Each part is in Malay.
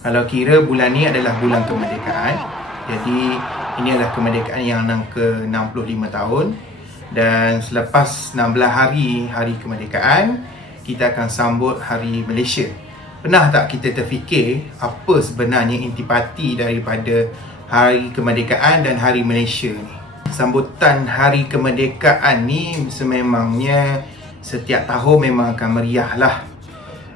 Kalau kira bulan ni adalah bulan kemerdekaan, jadi ini adalah kemerdekaan yang ke-65 tahun. Dan selepas 16 hari kemerdekaan, kita akan sambut Hari Malaysia. Pernah tak kita terfikir apa sebenarnya intipati daripada Hari Kemerdekaan dan Hari Malaysia ni? Sambutan Hari Kemerdekaan ni sememangnya setiap tahun memang akan meriah lah.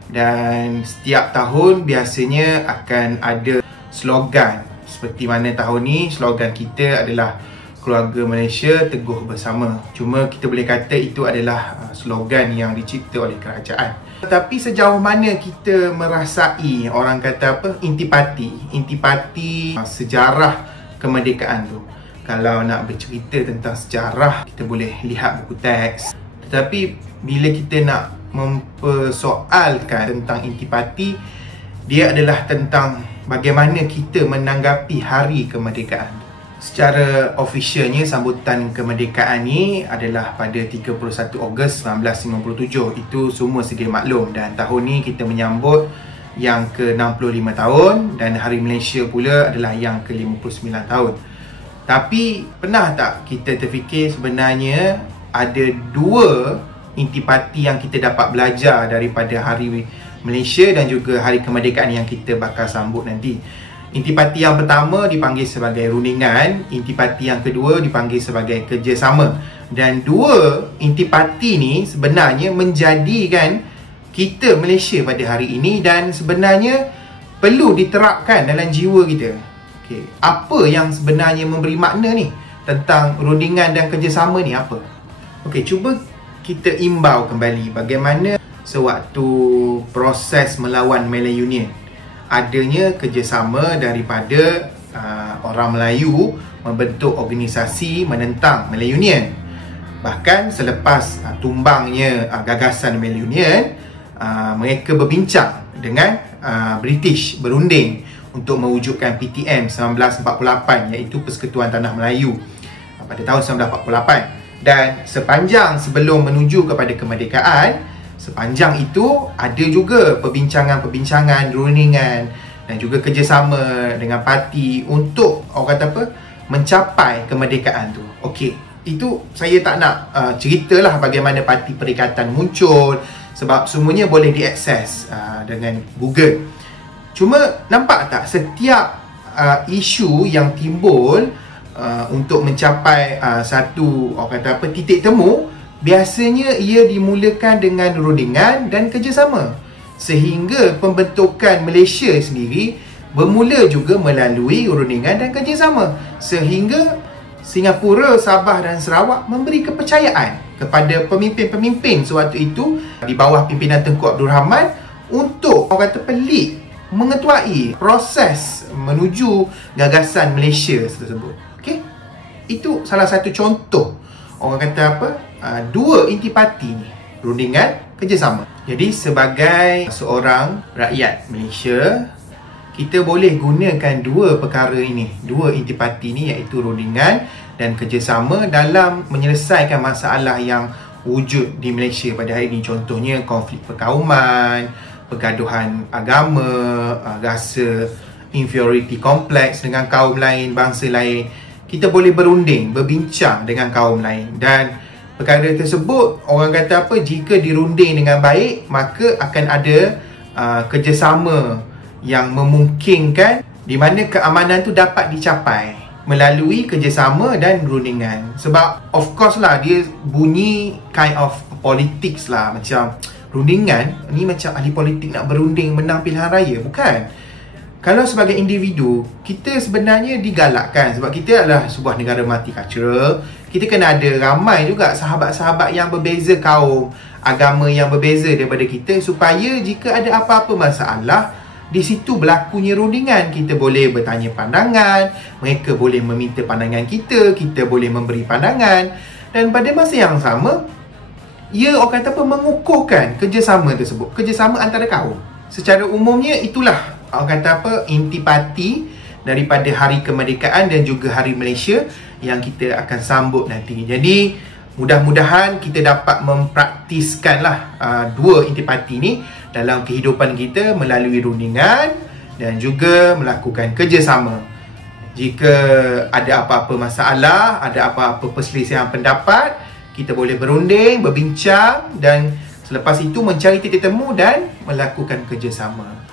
Dan setiap tahun biasanya akan ada slogan. Seperti mana tahun ni slogan kita adalah Keluarga Malaysia Teguh Bersama. Cuma kita boleh kata itu adalah slogan yang dicipta oleh kerajaan. Tapi sejauh mana kita merasai orang kata apa? Intipati sejarah kemerdekaan tu. Kalau nak bercerita tentang sejarah, kita boleh lihat buku teks. Tetapi bila kita nak mempersoalkan tentang intipati, dia adalah tentang bagaimana kita menanggapi hari kemerdekaan. Secara officialnya sambutan kemerdekaan ni adalah pada 31 Ogos 1957. Itu semua sedia maklum. Dan tahun ni kita menyambut yang ke-65 tahun dan Hari Malaysia pula adalah yang ke-59 tahun. Tapi pernah tak kita terfikir sebenarnya ada dua intipati yang kita dapat belajar daripada Hari Malaysia dan juga Hari Kemerdekaan yang kita bakal sambut nanti. Intipati yang pertama dipanggil sebagai rundingan, intipati yang kedua dipanggil sebagai kerjasama. Dan dua intipati ni sebenarnya menjadikan kita Malaysia pada hari ini dan sebenarnya perlu diterapkan dalam jiwa kita. Okay. Apa yang sebenarnya memberi makna ni tentang rundingan dan kerjasama ni apa? Okey, cuba kita imbau kembali bagaimana sewaktu proses melawan Malay Union adanya kerjasama daripada orang Melayu membentuk organisasi menentang Malay Union. Bahkan selepas tumbangnya gagasan Malay Union, mereka berbincang dengan British, berunding untuk mewujudkan PTM 1948, iaitu Persekutuan Tanah Melayu pada tahun 1948. Dan sepanjang sebelum menuju kepada kemerdekaan, sepanjang itu ada juga perbincangan-perbincangan, rundingan dan juga kerjasama dengan parti untuk orang kata apa, mencapai kemerdekaan tu. Okey, itu saya tak nak ceritalah bagaimana parti perikatan muncul sebab semuanya boleh diakses dengan Google. Cuma nampak tak setiap isu yang timbul untuk mencapai satu orang kata apa, titik temu, biasanya ia dimulakan dengan rundingan dan kerjasama. Sehingga pembentukan Malaysia sendiri bermula juga melalui rundingan dan kerjasama. Sehingga Singapura, Sabah dan Sarawak memberi kepercayaan kepada pemimpin-pemimpin sewaktu itu di bawah pimpinan Tengku Abdul Rahman untuk orang kata pelik mengetuai proses menuju gagasan Malaysia tersebut. Okey, itu salah satu contoh orang kata apa, dua intipati ni, rundingan, kerjasama. Jadi sebagai seorang rakyat Malaysia, kita boleh gunakan dua perkara ini, dua intipati ni, iaitu rundingan dan kerjasama dalam menyelesaikan masalah yang wujud di Malaysia pada hari ini. Contohnya konflik perkauman, pergaduhan agama, rasa inferiority complex dengan kaum lain, bangsa lain. Kita boleh berunding, berbincang dengan kaum lain. Dan perkara tersebut, orang kata apa, jika dirunding dengan baik, maka akan ada kerjasama yang memungkinkan di mana keamanan tu dapat dicapai melalui kerjasama dan rundingan. Sebab of course lah, dia bunyi kind of politics lah. Macam rundingan ni macam ahli politik nak berunding menang pilihan raya. Bukan. Kalau sebagai individu, kita sebenarnya digalakkan sebab kita adalah sebuah negara multicultural. Kita kena ada ramai juga sahabat-sahabat yang berbeza kaum, agama yang berbeza daripada kita, supaya jika ada apa-apa masalah, di situ berlakunya rundingan. Kita boleh bertanya pandangan, mereka boleh meminta pandangan kita, kita boleh memberi pandangan. Dan pada masa yang sama, ia orang kata apa, mengukuhkan kerjasama tersebut, kerjasama antara kaum. Secara umumnya itulah orang kata apa, intipati daripada Hari Kemerdekaan dan juga Hari Malaysia yang kita akan sambut nanti. Jadi mudah-mudahan kita dapat mempraktiskanlah dua intipati ni dalam kehidupan kita melalui rundingan dan juga melakukan kerjasama. Jika ada apa-apa masalah, ada apa-apa perselisihan pendapat, kita boleh berunding, berbincang dan selepas itu mencari titik temu dan melakukan kerjasama.